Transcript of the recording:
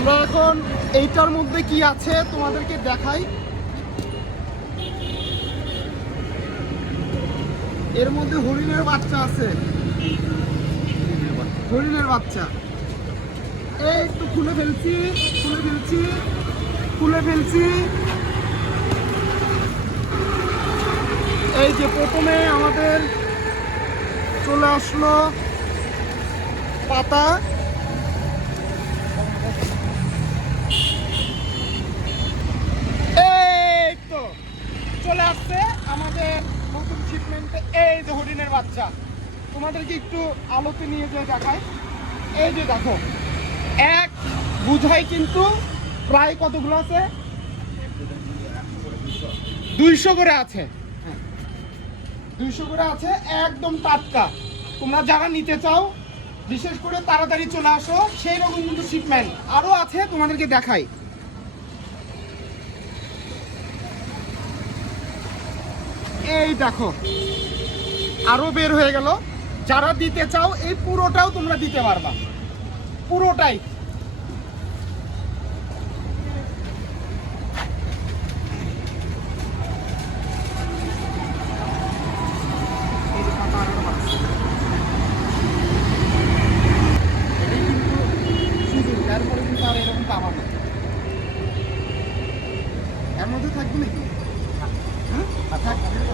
আমরা এখন এইটার মধ্যে কি আছে তোমাদেরকে দেখাই। এর মধ্যে হরিণের বাচ্চা আছে। হরিণের বাচ্চা। এই একটু খুলে ফেলছি খুলে ফেলছি খুলে ফেলছি। এই যে প্রথমে আমাদের চলে আসলো পাতা এই তো চলে আসছে আমাদের নতুন শিপমেন্টে এই যে হরিণের বাচ্চা। তোমাদেরকে একটু আলোতে নিয়ে যেয়ে দেখায় এই যে দেখো, এক বুঝাই কিন্তু প্রায় কতগুলো আছে? দুইশো করে আছে। দুইশো করে আছে, একদম টাটকা। তোমরা যারা নিতে চাও, বিশেষ করে তাড়াতাড়ি চলে আসো। সেই রকম কিন্তু শিপমেন্ট আরও আছে, তোমাদেরকে দেখাই। এই দেখো। আরও বের হয়ে গেল। যারা দিতে চাও, এই পুরোটাও তোমরা দিতে পারবা। পুরোটাই। এর মধ্যে থাকবে নাকি? হ্যাঁ? থাকবে।